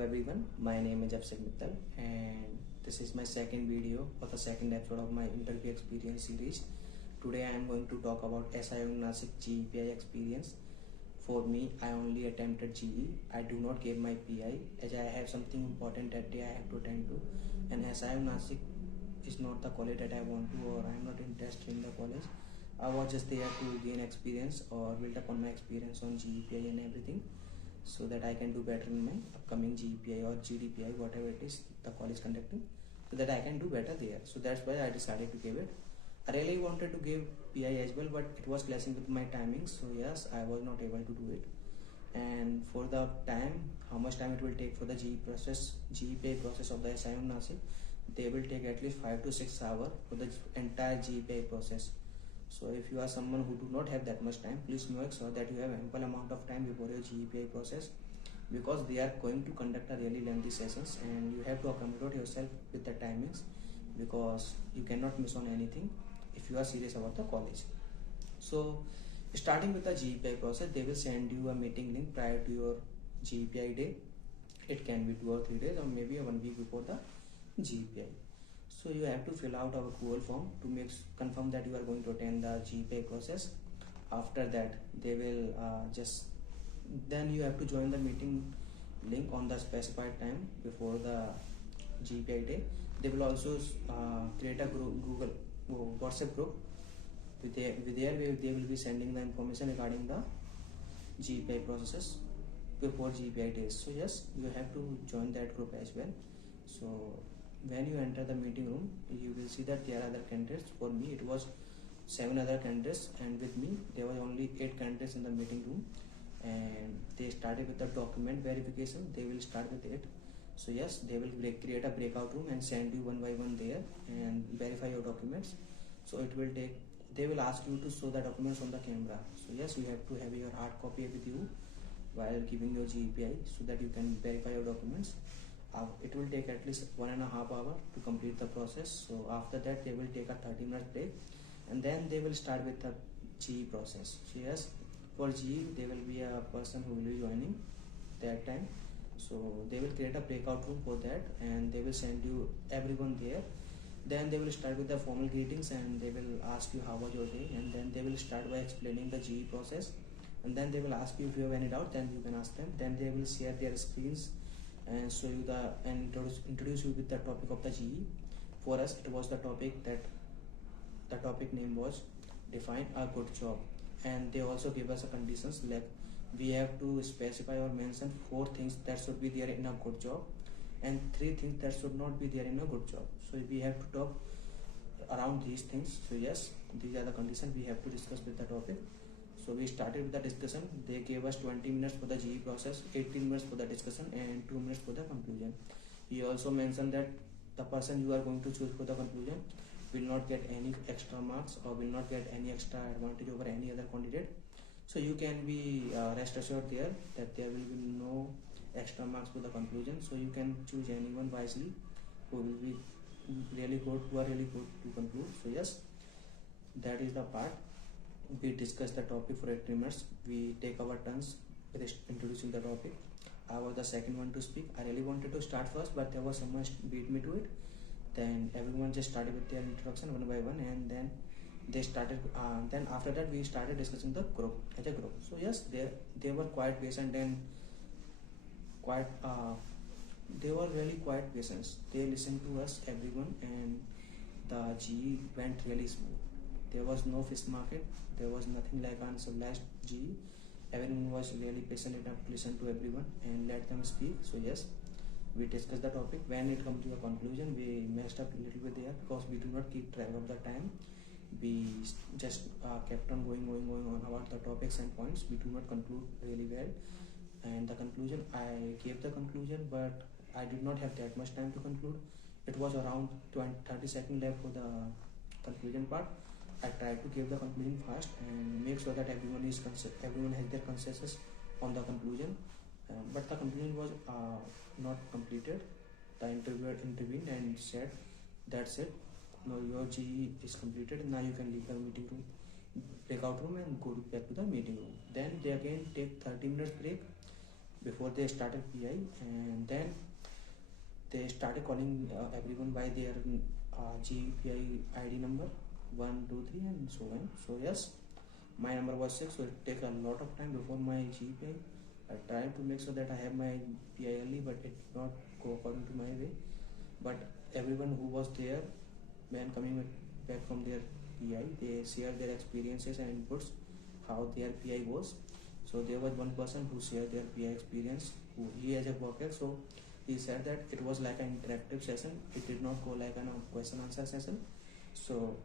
everyone, my name is Abhishek Mittal and this is my second video or the second episode of my interview experience series. Today I am going to talk about SIM Nasik GEPI experience. For me, I only attempted GE. I do not give my PI as I have something important that day I have to attend to, and SIM Nasik is not the college that I want to, or I am not interested in the college. I was just there to gain experience or build upon my experience on GEPI and everything, so that I can do better in my upcoming GEPI or GDPI, whatever it is the college conducting, so that I can do better there. So that's why I decided to give it. I really wanted to give PI as well, but it was clashing with my timings, so yes, I was not able to do it. And for the time, how much time it will take for the GEPI process of the SIM Nasik, they will take at least 5 to 6 hours for the entire GEPI process. So if you are someone who do not have that much time, please make sure that you have ample amount of time before your GEPI process, because they are going to conduct a really lengthy sessions and you have to accommodate yourself with the timings, because you cannot miss on anything if you are serious about the college. So starting with the GEPI process, they will send you a meeting link prior to your GEPI day. It can be 2 or 3 days or maybe 1 week before the GEPI. So you have to fill out our Google form to confirm that you are going to attend the GEPI process. After that, they will then you have to join the meeting link on the specified time before the GEPI day. They will also create a WhatsApp group. They will be sending the information regarding the GEPI processes before GEPI days. So yes, you have to join that group as well. So when you enter the meeting room, you will see that there are other candidates. For me, it was 7 other candidates, and with me there was only 8 candidates in the meeting room. And they started with the document verification. They will start with it. So yes, they will create a breakout room and send you one by one there and verify your documents. So it will take. They will ask you to show the documents on the camera. So yes, you have to have your hard copy with you while giving your GEPI, so that you can verify your documents. It will take at least 1.5 hours to complete the process. So after that, they will take a 30-minute break, and then they will start with the GE process. So yes, for GE, there will be a person who will be joining that time. So they will create a breakout room for that, and they will send you everyone there. Then they will start with the formal greetings, and they will ask you how was your day, and then they will start by explaining the GE process, and then they will ask you if you have any doubt, then you can ask them. Then they will share their screens and show you introduce you with the topic of the GE. For us, it was the topic name was define a good job, and they also give us a conditions like we have to specify or mention 4 things that should be there in a good job and 3 things that should not be there in a good job. So we have to talk around these things. So yes, these are the conditions we have to discuss with the topic. So we started with the discussion. They gave us 20 minutes for the GE process, 18 minutes for the discussion, and 2 minutes for the conclusion. He also mentioned that the person you are going to choose for the conclusion will not get any extra marks or will not get any extra advantage over any other candidate. So you can be rest assured there that there will be no extra marks for the conclusion. So you can choose anyone wisely who will be really good, to conclude. So yes, that is the part. We discuss the topic for 8 minutes. We take our turns with introducing the topic. I was the second one to speak. I really wanted to start first, but there was someone beat me to it. Then everyone just started with their introduction one by one, and then they started. Then after that, we started discussing the group as a group. So yes, they were quite patient and quite. They were really quite patient. They listened to us, everyone, and the GE went really smooth. There was no fish market. There was nothing like answer last GE. Everyone was really patient enough to listen to everyone and let them speak. So yes, we discussed the topic. When it comes to a conclusion, we messed up a little bit there because we do not keep track of the time. We just kept on going on about the topics and points. We do not conclude really well. And the conclusion, I gave the conclusion, but I did not have that much time to conclude. It was around 30 seconds left for the conclusion part. I tried to give the conclusion fast and make sure that everyone has their consensus on the conclusion. But the conclusion was not completed. The interviewer intervened and said, "That's it. Now your GE is completed. Now you can leave the meeting room, breakout room, and go back to the meeting room." Then they again take 30 minutes break. before they started PI, and then they started calling everyone by their GPI ID number 1, 2, 3, and so on. So yes, my number was 6, so it take a lot of time before my GPI. I tried to make sure that I have my PI early, but it did not go according to my way. But everyone who was there when coming back from their PI, they shared their experiences and inputs how their PI was. So there was one person who shared their PI experience, who he has a worker. So he said that it was like an interactive session. It did not go like a question answer session. So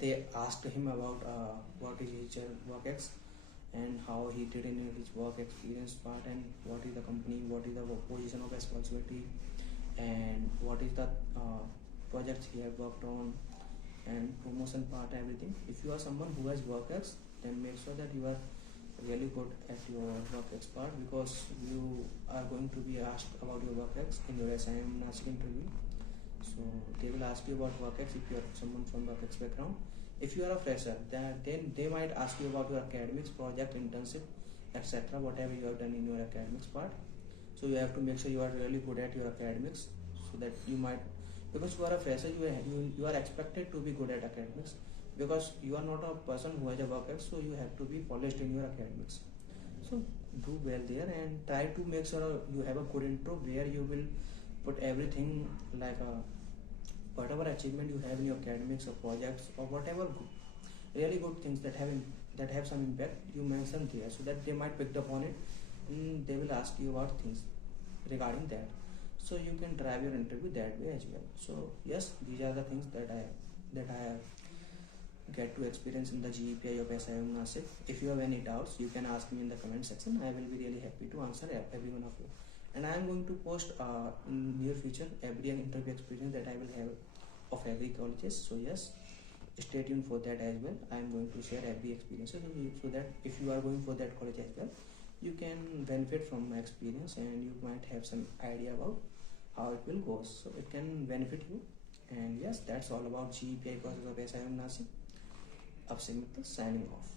they asked him about what is his work ex and how he did in his work experience part, and what is the company, what is the position of responsibility, and what is the projects he had worked on, and promotion part, everything. If you are someone who has work ex, then make sure that you are really good at your work ex part, because you are going to be asked about your work ex in your SIM Nasik interview. So they will ask you about work ex if you are someone from work ex background. If you are a fresher, then they might ask you about your academics, project, internship, etc. Whatever you have done in your academics part. So you have to make sure you are really good at your academics, so that you might, because you are a fresher, you are expected to be good at academics, because you are not a person who has a work ex, so you have to be polished in your academics. So do well there, and try to make sure you have a good intro where you will put everything, like whatever achievement you have in your academics or projects or whatever really good things that have some impact, you mention there, so that they might pick up on it, and they will ask you about things regarding that. So you can drive your interview that way as well. So yes, these are the things that I have get to experience in the GEPI of SIM Nasik. If you have any doubts, you can ask me in the comment section. I will be really happy to answer every one of you. And I am going to post in near future every interview experience that I will have of every colleges. So yes, stay tuned for that as well. I am going to share every experience, so that if you are going for that college as well, you can benefit from my experience, and you might have some idea about how it will go. So it can benefit you. And yes, that's all about GEPI process of SIM Nasik. Abhishek Mittal signing off.